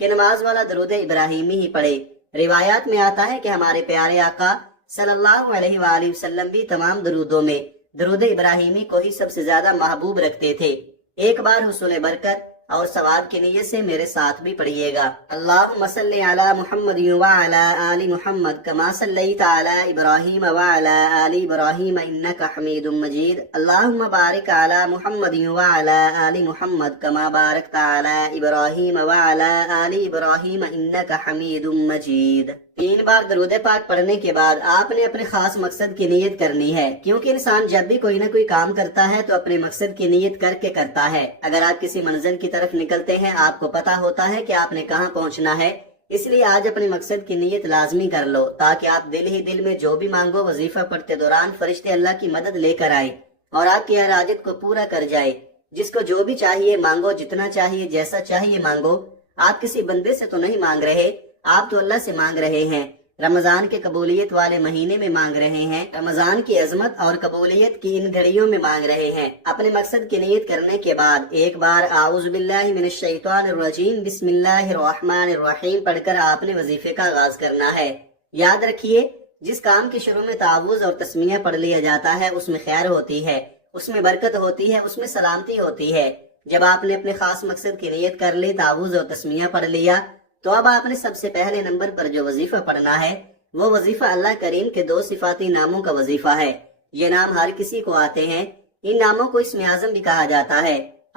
کہ نماز والا درود ابراہیمی ہی پڑھے۔ روایات میں آتا ہے کہ ہمارے پیارے آقا صلی اللہ علیہ وآلہ وسلم بھی تمام درودوں میں درود ابراہیمی کو ہی سب سے زیادہ محبوب رکھتے تھے۔ ایک بار حصول برکت اور ثواب کی نیت سے میرے ساتھ بھی پڑھیے گا۔ اللہم صلی علی محمد وعلی آل محمد کما صلیت علی ابراہیم وعلی آل ابراہیم انک حمید مجید۔ اللہم بارک علی محمد وعلی آل محمد کما بارکت علی ابراہیم وعلی آل ابراہیم انک حمید مجید۔ 3 بار درود پاک پڑھنے کے بعد آپ نے اپنے خاص مقصد کی نیت کرنی ہے، کیونکہ انسان جب بھی کوئی نہ کوئی کام کرتا ہے تو اپنے مقصد کی نیت کر کے کرتا ہے۔ اگر آپ کسی منزل کی طرف نکلتے ہیں، آپ کو پتا ہوتا ہے کہ آپ نے کہاں پہنچنا ہے، اس لیے آج اپنے مقصد کی نیت لازمی کر لو، تاکہ آپ دل ہی دل میں جو بھی مانگو وظیفہ پڑھتے دوران فرشتے اللہ کی مدد لے کر آئیں اور آپ کی ہر حاجت کو پورا کر جائے۔ جس کو جو بھی چاہیے مانگو، جتنا چاہیے جیسا چاہیے مانگو۔ آپ کسی بندے سے تو نہیں مانگ رہے، آپ تو اللہ سے مانگ رہے ہیں۔ رمضان کے قبولیت والے مہینے میں مانگ رہے ہیں، رمضان کی عظمت اور قبولیت کی ان گھڑیوں میں مانگ رہے ہیں۔ اپنے مقصد کی نیت کرنے کے بعد ایک بار اعوذ باللہ من الشیطان الرجیم بسم اللہ الرحمن الرحیم پڑھ کر آپ نے وظیفے کا آغاز کرنا ہے۔ یاد رکھیے، جس کام کے شروع میں تعوذ اور تسمیہ پڑھ لیا جاتا ہے اس میں خیر ہوتی ہے، اس میں برکت ہوتی ہے، اس میں سلامتی ہوتی ہے۔ جب آپ نے اپنے خاص مقصد کی نیت کر لی، تعوذ اور تسمیہ پڑھ لیا، تو اب آپ نے سب سے پہلے نمبر پر جو وظیفہ پڑھنا ہے وہ وظیفہ اللہ کریم کے 2 صفاتی ناموں کا وظیفہ ہے۔ یہ نام ہر کسی کو آتے ہیں، ان ناموں کو اسم اعظم بھی کہا جاتا ہے۔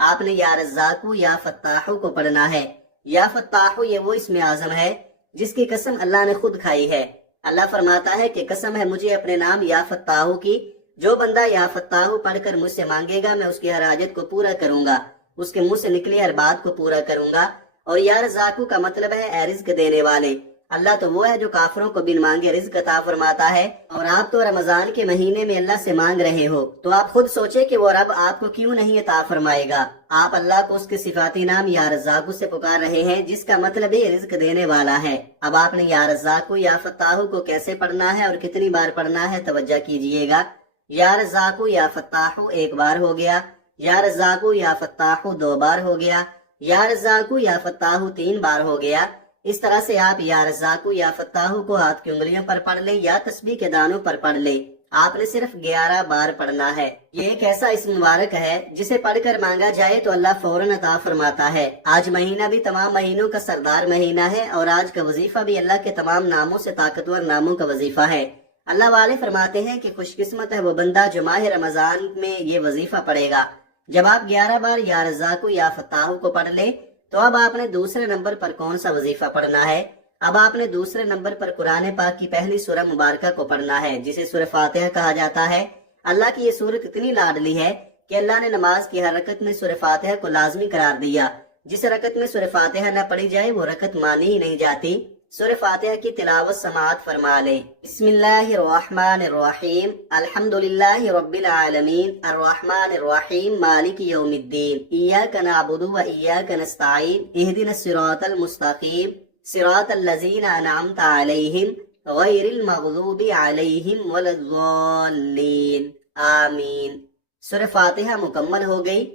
آپ نے یا رزاقو یا فتاحو کو پڑھنا ہے۔ یا فتاحو یہ وہ اسم اعظم ہے جس کی قسم اللہ نے خود کھائی ہے۔ اللہ فرماتا ہے کہ قسم ہے مجھے اپنے نام یا فتاحو کی، جو بندہ یا فتاحو پڑھ کر مجھ سے مانگے گا میں اس کی ہر حاجت کو پورا کروں گا، اس کے منہ سے نکلی ہر بات کو پورا کروں گا۔ اور یا رزاقو کا مطلب ہے اے رزق دینے والے۔ اللہ تو وہ ہے جو کافروں کو بن مانگے رزق عطا فرماتا ہے، اور آپ تو رمضان کے مہینے میں اللہ سے مانگ رہے ہو، تو آپ خود سوچے کہ وہ رب آپ کو کیوں نہیں عطا فرمائے گا۔ آپ اللہ کو اس کے صفاتی نام یا رزاقو سے پکار رہے ہیں، جس کا مطلب ہی رزق دینے والا ہے۔ اب آپ نے یا رزاقو یا فتاحو کو کیسے پڑھنا ہے اور کتنی بار پڑھنا ہے توجہ کیجئے گا۔ یا رزاقو یا فتاحو 1 بار ہو گیا، یا رزاقو یا فتاحو 2 بار ہو گیا، یا رزاقو یا فتاحو 3 بار ہو گیا۔ اس طرح سے آپ یا رزاقو یا فتاحو کو ہاتھ کی انگلیوں پر پڑھ لیں یا تسبیح کے دانوں پر پڑھ لیں۔ آپ نے صرف 11 بار پڑھنا ہے۔ یہ ایک ایسا اسم مبارک ہے جسے پڑھ کر مانگا جائے تو اللہ فوراً عطا فرماتا ہے۔ آج مہینہ بھی تمام مہینوں کا سردار مہینہ ہے، اور آج کا وظیفہ بھی اللہ کے تمام ناموں سے طاقتور ناموں کا وظیفہ ہے۔ اللہ والے فرماتے ہیں کہ خوش قسمت ہے وہ بندہ جو ماہ رمضان میں یہ وظیفہ پڑھے گا۔ جب آپ 11 بار یا رزاقو یا فتاحو کو پڑھ لیں تو اب آپ نے دوسرے نمبر پر کون سا وظیفہ پڑھنا ہے؟ اب آپ نے دوسرے نمبر پر قرآن پاک کی پہلی سورہ مبارکہ کو پڑھنا ہے، جسے سورہ فاتحہ کہا جاتا ہے۔ اللہ کی یہ سورت اتنی لاڈلی ہے کہ اللہ نے نماز کی ہر رکعت میں سورہ فاتحہ کو لازمی قرار دیا۔ جس رکعت میں سورہ فاتحہ نہ پڑھی جائے وہ رکعت مانی ہی نہیں جاتی۔ سورہ فاتحہ کی تلاوت سماعت فرما لیں۔ بسم اللہ الرحمن الرحیم، الحمدللہ رب العالمین، الرحمن الرحیم، مالک یوم الدین، ایاک نعبد و ایاک نستعین، اہدنا الصراط المستقیم، صراط الذین انعمت علیہم غیر المغضوب علیہم ولا الضالین، آمین۔ سورہ فاتحہ مکمل ہو گئی۔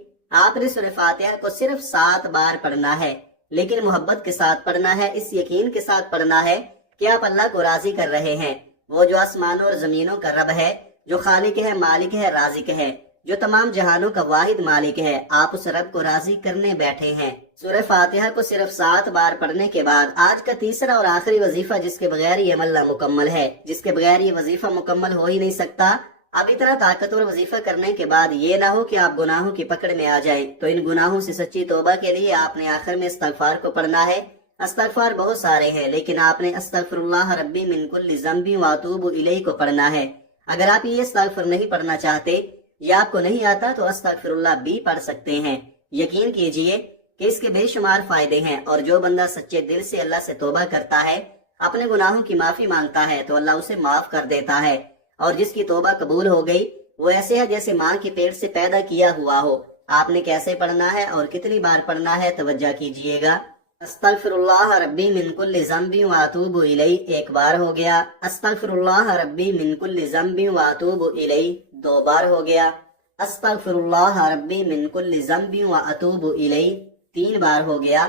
آپ نے سورہ فاتحہ کو صرف 7 بار پڑھنا ہے، لیکن محبت کے ساتھ پڑھنا ہے، اس یقین کے ساتھ پڑھنا ہے کہ آپ اللہ کو راضی کر رہے ہیں۔ وہ جو آسمانوں اور زمینوں کا رب ہے، جو خالق ہے، مالک ہے، رازق ہے، جو تمام جہانوں کا واحد مالک ہے، آپ اس رب کو راضی کرنے بیٹھے ہیں۔ سورہ فاتحہ کو صرف 7 بار پڑھنے کے بعد آج کا تیسرا اور آخری وظیفہ، جس کے بغیر یہ عمل نامکمل ہے، جس کے بغیر یہ وظیفہ مکمل ہو ہی نہیں سکتا۔ اب اتنا طاقتور وظیفہ کرنے کے بعد یہ نہ ہو کہ آپ گناہوں کی پکڑ میں آ جائیں، تو ان گناہوں سے سچی توبہ کے لیے آپ نے آخر میں استغفار کو پڑھنا ہے۔ استغفار بہت سارے ہیں، لیکن آپ نے استغفر اللہ ربی من کل ذنب واتوب الیہ کو پڑھنا ہے۔ اگر آپ یہ استغفر نہیں پڑھنا چاہتے یا آپ کو نہیں آتا تو استغفر اللہ بھی پڑھ سکتے ہیں۔ یقین کیجئے کہ اس کے بے شمار فائدے ہیں، اور جو بندہ سچے دل سے اللہ سے توبہ کرتا ہے، اپنے گناہوں کی معافی مانگتا ہے، تو اللہ اسے معاف کر دیتا ہے، اور جس کی توبہ قبول ہو گئی وہ ایسے ہے جیسے ماں کے پیٹ سے پیدا کیا ہوا ہو۔ آپ نے کیسے پڑھنا ہے اور کتنی بار پڑھنا ہے توجہ کیجئے گا۔ استغفر اللہ ربی من کل ذنب واتوب الیہ 1 بار ہو گیا۔ استغفر اللہ ربی من کل ذنب واتوب الیہ 2 بار ہو گیا۔ استغفر اللہ ربی من کل ذنب واتوب الیہ 3 بار ہو گیا۔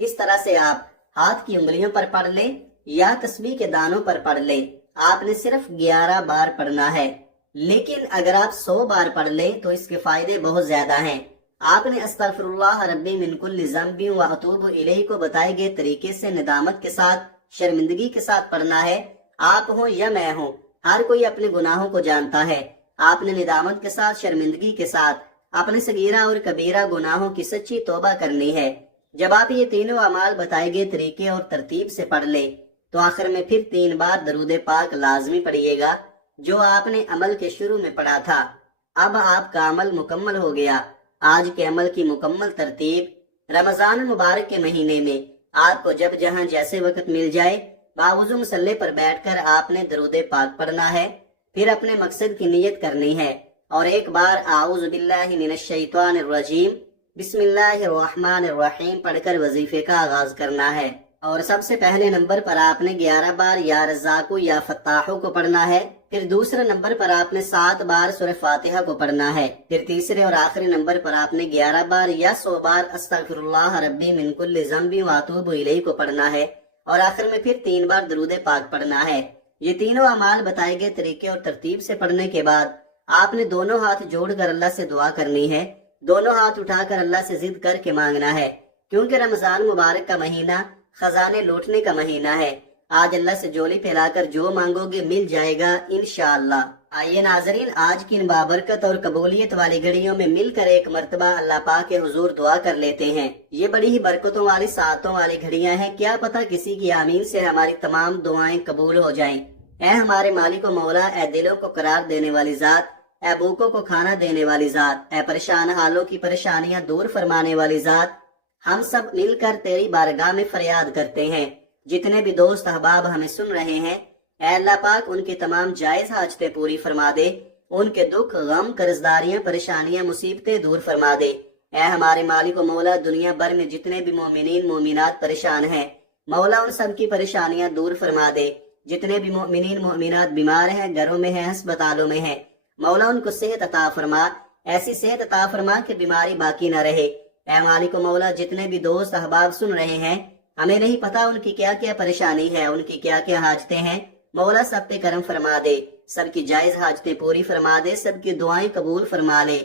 اس طرح سے آپ ہاتھ کی انگلیوں پر پڑھ لیں یا تسبیح کے دانوں پر پڑھ لیں، آپ نے صرف 11 بار پڑھنا ہے۔ لیکن اگر آپ 100 بار پڑھ لیں تو اس کے فائدے بہت زیادہ ہیں۔ آپ نے استغفر اللہ ربی من کل ذنب و اتوب الیہ کو بتائے گئے طریقے سے ندامت کے ساتھ، شرمندگی کے ساتھ پڑھنا ہے۔ آپ ہوں یا میں ہوں، ہر کوئی اپنے گناہوں کو جانتا ہے۔ آپ نے ندامت کے ساتھ، شرمندگی کے ساتھ اپنے صغیرہ اور کبیرہ گناہوں کی سچی توبہ کرنی ہے۔ جب آپ یہ تینوں اعمال بتائے گئے طریقے اور ترتیب سے پڑھ لیں تو آخر میں پھر 3 بار درود پاک لازمی پڑھیے گا جو آپ نے عمل کے شروع میں پڑھا تھا۔ اب آپ کا عمل مکمل ہو گیا۔ آج کے عمل کی مکمل ترتیب: رمضان المبارک کے مہینے میں آپ کو جب جہاں جیسے وقت مل جائے باوضو مصلی پر بیٹھ کر آپ نے درود پاک پڑھنا ہے، پھر اپنے مقصد کی نیت کرنی ہے اور ایک بار اعوذ باللہ من الشیطان الرجیم بسم اللہ الرحمن الرحیم پڑھ کر وظیفے کا آغاز کرنا ہے۔ اور سب سے پہلے نمبر پر آپ نے 11 بار یا رزاقو یا فتاحو کو پڑھنا ہے، پھر دوسرے نمبر پر آپ نے 7 بار سورہ فاتحہ کو پڑھنا ہے، پھر تیسرے اور آخری نمبر پر آپ نے 11 بار یا 100 بار استغفر اللہ ربی من کل ذنب و اتوب الیہ کو پڑھنا ہے، اور آخر میں پھر 3 بار درود پاک پڑھنا ہے۔ یہ تینوں اعمال بتائے گئے طریقے اور ترتیب سے پڑھنے کے بعد آپ نے دونوں ہاتھ جوڑ کر اللہ سے دعا کرنی ہے، دونوں ہاتھ اٹھا کر اللہ سے ضد کر کے مانگنا ہے، کیونکہ رمضان مبارک کا مہینہ خزانے لوٹنے کا مہینہ ہے۔ آج اللہ سے جولی پھیلا کر جو مانگو گے مل جائے گا انشاءاللہ۔ آئیے ناظرین، آج کی ان بابرکت اور قبولیت والی گھڑیوں میں مل کر ایک مرتبہ اللہ پاک کے حضور دعا کر لیتے ہیں۔ یہ بڑی ہی برکتوں والی ساعتوں والی گھڑیاں ہیں، کیا پتہ کسی کی آمین سے ہماری تمام دعائیں قبول ہو جائیں۔ اے ہمارے مالک و مولا، اے دلوں کو قرار دینے والی ذات، اے بھوکوں کو کھانا دینے والی ذات، اے پریشان حالوں کی پریشانیاں دور فرمانے والی ذات، ہم سب مل کر تیری بارگاہ میں فریاد کرتے ہیں۔ جتنے بھی دوست احباب ہمیں سن رہے ہیں، اے اللہ پاک ان کی تمام جائز حاجتیں پوری فرما دے، ان کے دکھ، غم، قرضداریاں، پریشانیاں، مصیبتیں دور فرما دے۔ اے ہمارے مالک و مولا، دنیا بھر میں جتنے بھی مومنین مومنات پریشان ہیں، مولا ان سب کی پریشانیاں دور فرما دے۔ جتنے بھی مومنین مومنات بیمار ہیں، گھروں میں ہیں، ہسپتالوں میں ہیں، مولا ان کو صحت عطا فرما، ایسی صحت عطا فرما کہ بیماری باقی نہ رہے۔ اے مالک و مولا، جتنے بھی دوست احباب سن رہے ہیں، ہمیں نہیں پتا ان کی کیا کیا پریشانی ہے، ان کی کیا کیا حاجتیں ہیں، مولا سب پہ کرم فرما دے، سب کی جائز حاجتیں پوری فرما دے، سب کی دعائیں قبول فرما لے۔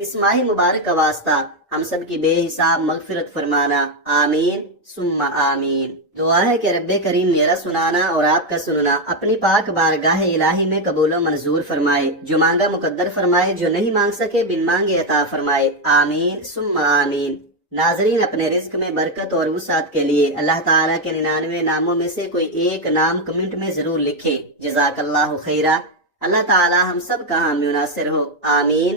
اس ماہ مبارک کا واسطہ ہم سب کی بے حساب مغفرت فرمانا، آمین ثم آمین۔ دعا ہے کہ رب کریم میرا سنانا اور آپ کا سننا اپنی پاک بارگاہ الہی میں قبول و منظور فرمائے، جو مانگا مقدر فرمائے، جو نہیں مانگ سکے بن مانگے عطا فرمائے، آمین ثم آمین۔ ناظرین، اپنے رزق میں برکت اور وسعت کے لیے اللہ تعالیٰ کے 99 ناموں میں سے کوئی ایک نام کمنٹ میں ضرور لکھیں۔ جزاک اللہ خیرہ۔ اللہ تعالیٰ ہم سب کا حامی و ناصر ہو، آمین۔